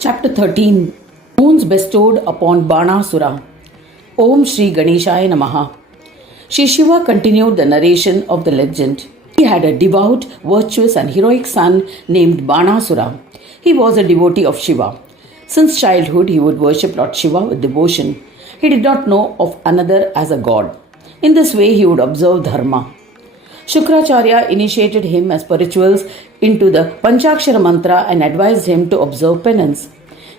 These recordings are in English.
Chapter 13. Boons bestowed upon Banasura. Om Shri Ganeshaya Namaha. Shri Shiva continued the narration of the legend. He had a devout, virtuous and heroic son named Banasura. He was a devotee of Shiva. Since childhood he would worship Lord Shiva with devotion. He did not know of another as a god. In this way he would observe dharma. Shukracharya initiated him as spirituals into the Panchakshara mantra and advised him to observe penance.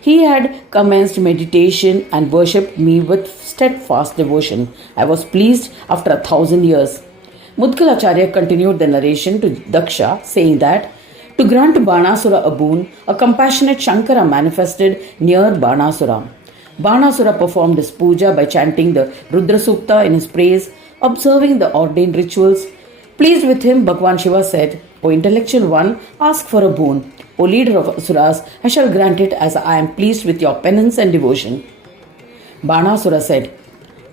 He had commenced meditation and worshipped me with steadfast devotion. I was pleased after 1,000 years. Mudgal Acharya continued the narration to Daksha, saying that to grant Banasura a boon, a compassionate Shankara manifested near Banasura. Banasura performed his puja by chanting the Rudra Sukta in his praise, observing the ordained rituals. Pleased with him, Bhagwan Shiva said, O intellectual one, ask for a boon. O leader of Asuras, I shall grant it as I am pleased with your penance and devotion. Banasura said,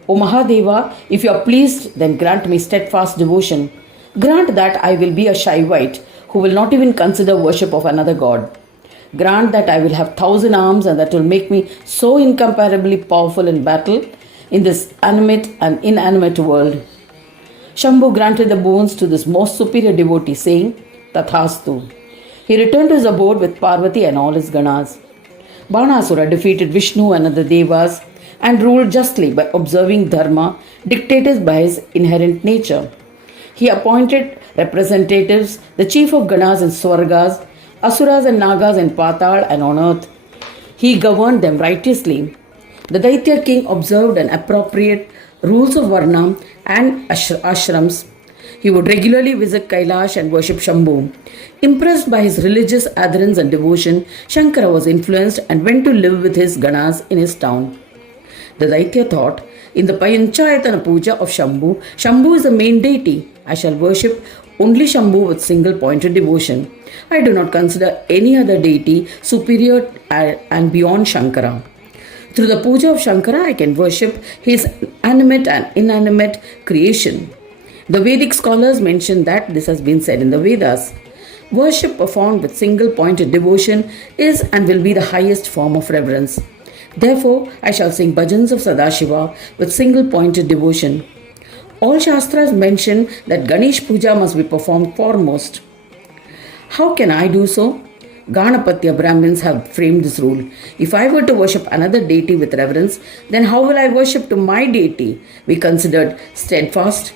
O Mahadeva, if you are pleased, then grant me steadfast devotion. Grant that I will be a Shaivite who will not even consider worship of another god. Grant that I will have 1,000 arms and that will make me so incomparably powerful in battle in this animate and inanimate world. Shambhu granted the boons to this most superior devotee, saying, Tathastu. He returned to his abode with Parvati and all his Ganas. Banasura defeated Vishnu and other Devas and ruled justly by observing dharma dictated by his inherent nature. He appointed representatives, the chief of Ganas in Swargas, Asuras and Nagas in Patal and on earth. He governed them righteously. The Daitya king observed and appropriate rules of Varna and ashrams. He would regularly visit Kailash and worship Shambhu. Impressed by his religious adherence and devotion, Shankara was influenced and went to live with his Ganas in his town. The Daitya thought, in the Panchayatana puja of Shambhu, Shambhu is the main deity. I shall worship only Shambhu with single-pointed devotion. I do not consider any other deity superior and beyond Shankara. Through the puja of Shankara, I can worship his animate and inanimate creation. The Vedic scholars mention that this has been said in the Vedas. Worship performed with single-pointed devotion is and will be the highest form of reverence. Therefore, I shall sing bhajans of Sadashiva with single-pointed devotion. All Shastras mention that Ganesh Puja must be performed foremost. How can I do so? Ganapatya Brahmins have framed this rule. If I were to worship another deity with reverence, then how will I worship to my deity be considered steadfast?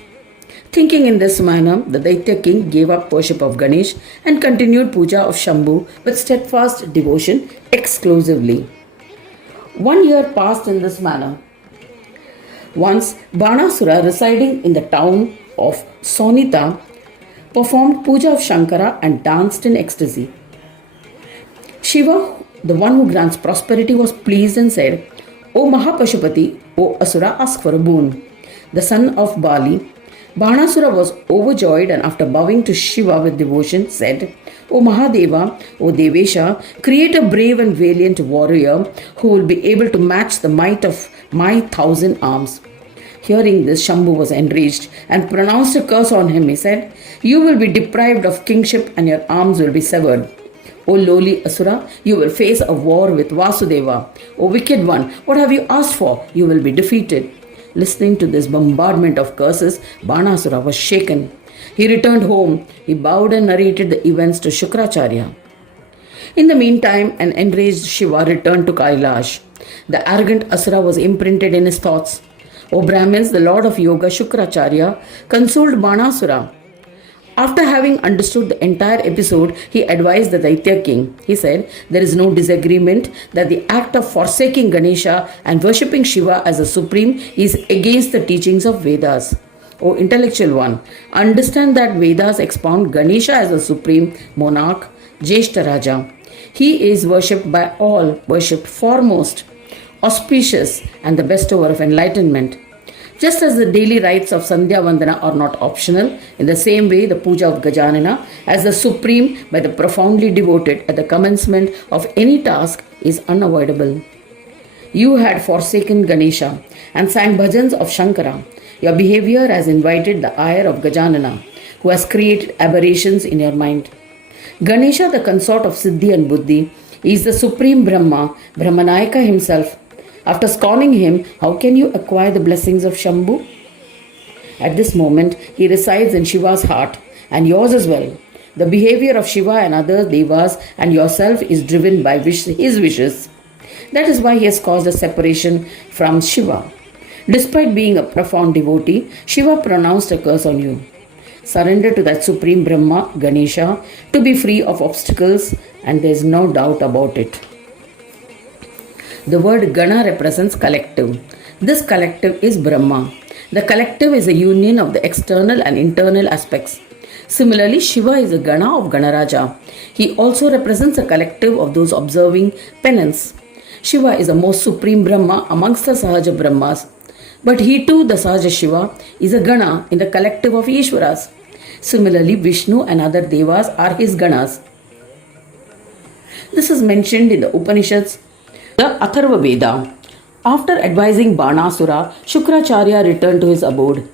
Thinking in this manner, the Daitya king gave up worship of Ganesh and continued puja of Shambhu with steadfast devotion exclusively. 1 year passed in this manner. Once, Banasura, residing in the town of Sonita, performed puja of Shankara and danced in ecstasy. Shiva, the one who grants prosperity, was pleased and said, O Mahapashupati, O Asura, ask for a boon. The son of Bali, Banasura was overjoyed and after bowing to Shiva with devotion said, O Mahadeva, O Devesha, create a brave and valiant warrior who will be able to match the might of my 1,000 arms. Hearing this, Shambhu was enraged and pronounced a curse on him. He said, You will be deprived of kingship and your arms will be severed. O lowly Asura, you will face a war with Vasudeva. O wicked one, what have you asked for? You will be defeated. Listening to this bombardment of curses, Banasura was shaken. He returned home. He bowed and narrated the events to Shukracharya. In the meantime, an enraged Shiva returned to Kailash. The arrogant Asura was imprinted in his thoughts. O Brahmins, the Lord of Yoga, Shukracharya, consoled Banasura. After having understood the entire episode, he advised the Daitya king. He said, there is no disagreement that the act of forsaking Ganesha and worshipping Shiva as a supreme is against the teachings of Vedas. O intellectual one, understand that Vedas expound Ganesha as a supreme monarch, Jeshta Raja. He is worshipped by all, worshipped foremost, auspicious and the bestower of enlightenment. Just as the daily rites of Sandhya Vandana are not optional, in the same way the puja of Gajanana as the supreme by the profoundly devoted at the commencement of any task is unavoidable. You had forsaken Ganesha and sang bhajans of Shankara. Your behavior has invited the ire of Gajanana. who has created aberrations in your mind. Ganesha, the consort of Siddhi and Buddhi, is the supreme Brahma, Brahmanayaka himself. After scorning him, how can you acquire the blessings of Shambhu? At this moment, he resides in Shiva's heart, and yours as well. The behavior of Shiva and other devas and yourself is driven by his wishes. That is why he has caused a separation from Shiva. Despite being a profound devotee, Shiva pronounced a curse on you. Surrender to that supreme Brahma, Ganesha, to be free of obstacles, and there is no doubt about it. The word Gana represents collective. This collective is Brahma. The collective is a union of the external and internal aspects. Similarly, Shiva is a Gana of Ganaraja. He also represents a collective of those observing penance. Shiva is the most supreme Brahma amongst the Sahaja Brahmas. But he too, the Sahaja Shiva, is a Gana in the collective of Ishwaras. Similarly, Vishnu and other Devas are his Ganas. This is mentioned in the Upanishads, the Atharva Veda. After advising Banasura, Shukracharya returned to his abode.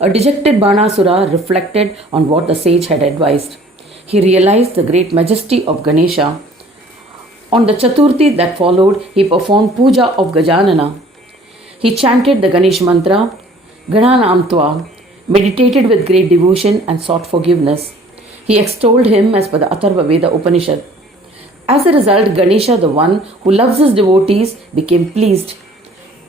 A dejected Banasura reflected on what the sage had advised. He realized the great majesty of Ganesha. On the Chaturthi that followed, he performed puja of Gajanana. He chanted the Ganesh mantra, Gananamtva, meditated with great devotion and sought forgiveness. He extolled him as per the Atharva Veda Upanishad. As a result, Ganesha, the one who loves his devotees, became pleased.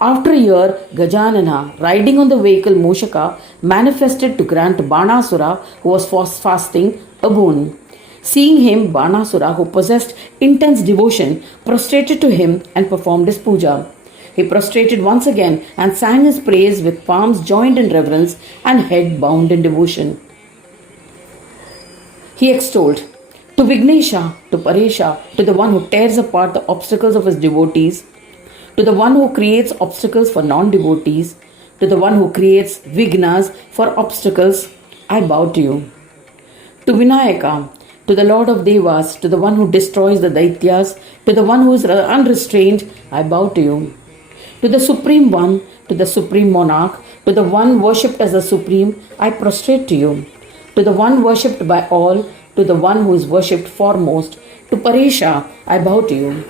After a year, Gajanana, riding on the vehicle Moshaka, manifested to grant Banasura, who was fasting, a boon. Seeing him, Banasura, who possessed intense devotion, prostrated to him and performed his puja. He prostrated once again and sang his praise with palms joined in reverence and head bound in devotion. He extolled, to Vignesha, to Paresha, to the one who tears apart the obstacles of his devotees, to the one who creates obstacles for non-devotees, to the one who creates vignas for obstacles, I bow to you. To Vinayaka, to the Lord of Devas, to the one who destroys the deities, to the one who is unrestrained, I bow to you. To the Supreme One, to the Supreme Monarch, to the one worshipped as the Supreme, I prostrate to you. To the one worshipped by all, to the one who is worshipped foremost, to Paresha, I bow to you.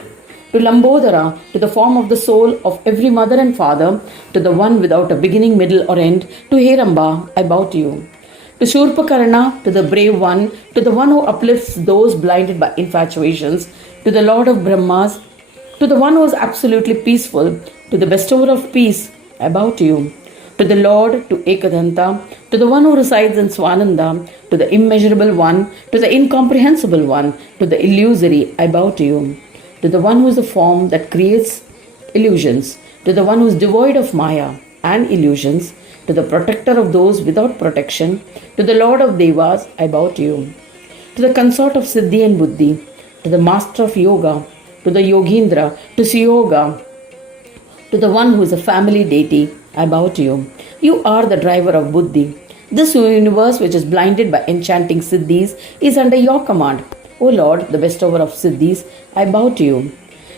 To Lambodara, to the form of the soul of every mother and father, to the one without a beginning, middle or end, to Heramba, I bow to you. To Shurpakarna, to the brave one, to the one who uplifts those blinded by infatuations, to the Lord of Brahmas, to the one who is absolutely peaceful, to the bestower of peace, I bow to you. To the Lord, to Ekadanta, to the one who resides in Swananda, to the immeasurable one, to the incomprehensible one, to the illusory, I bow to you. To the one who is the form that creates illusions, to the one who is devoid of Maya and illusions, to the protector of those without protection, to the Lord of Devas, I bow to you. To the consort of Siddhi and Buddhi, to the master of Yoga, to the Yogindra, to Siyoga, to the one who is a family deity, I bow to you. You are the driver of Buddhi. This universe which is blinded by enchanting Siddhis is under your command. O Lord, the bestower of Siddhis, I bow to you.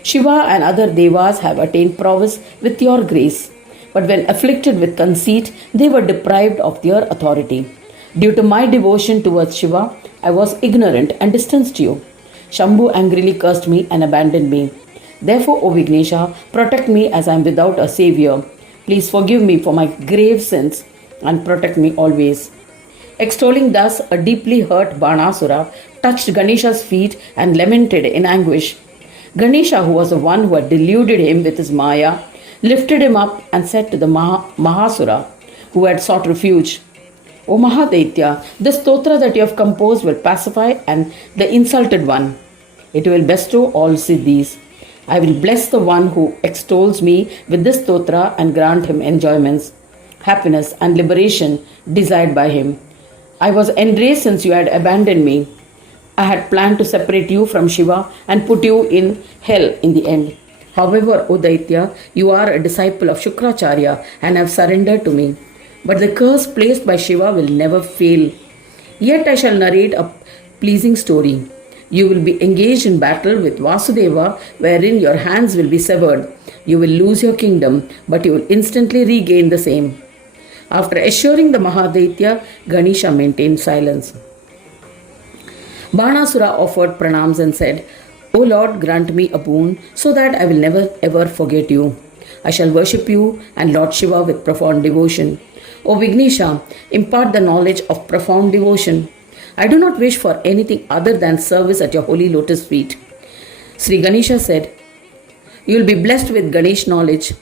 Shiva and other devas have attained prowess with your grace, but when afflicted with conceit, they were deprived of their authority. Due to my devotion towards Shiva, I was ignorant and distanced you. Shambhu angrily cursed me and abandoned me. Therefore, O Vignesha, protect me as I am without a savior. Please forgive me for my grave sins and protect me always. Extolling thus, a deeply hurt Banasura touched Ganesha's feet and lamented in anguish. Ganesha, who was the one who had deluded him with his Maya, lifted him up and said to the Mahasura, who had sought refuge, O Mahadeitya, this stotra that you have composed will pacify and the insulted one. It will bestow all siddhis. I will bless the one who extols me with this stotra and grant him enjoyments, happiness and liberation desired by him. I was enraged since you had abandoned me. I had planned to separate you from Shiva and put you in hell in the end. However, O Daitya, you are a disciple of Shukracharya and have surrendered to me. But the curse placed by Shiva will never fail. Yet I shall narrate a pleasing story. You will be engaged in battle with Vasudeva, wherein your hands will be severed. You will lose your kingdom, but you will instantly regain the same. After assuring the Mahadaitya, Ganesha maintained silence. Banasura offered pranams and said, O Lord, grant me a boon so that I will never ever forget you. I shall worship you and Lord Shiva with profound devotion. O Vignesha, impart the knowledge of profound devotion. I do not wish for anything other than service at your holy lotus feet. Sri Ganesha said, You will be blessed with Ganesh knowledge.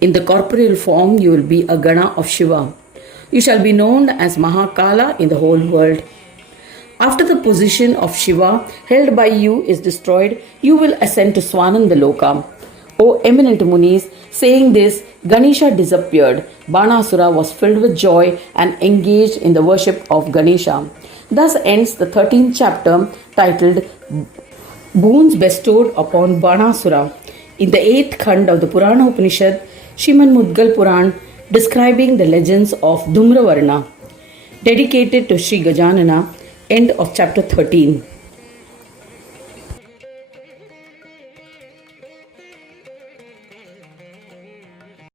In the corporeal form, you will be a Gana of Shiva. You shall be known as Mahakala in the whole world. After the position of Shiva held by you is destroyed, you will ascend to Swananda Loka. O eminent Munis, saying this, Ganesha disappeared. Banasura was filled with joy and engaged in the worship of Ganesha. Thus ends the 13th chapter titled Boons Bestowed upon Banasura. In the 8th Khand of the Purana Upanishad, Srimad Mudgal Puran, describing the legends of Dhumravarna, dedicated to Sri Gajanana, end of chapter 13.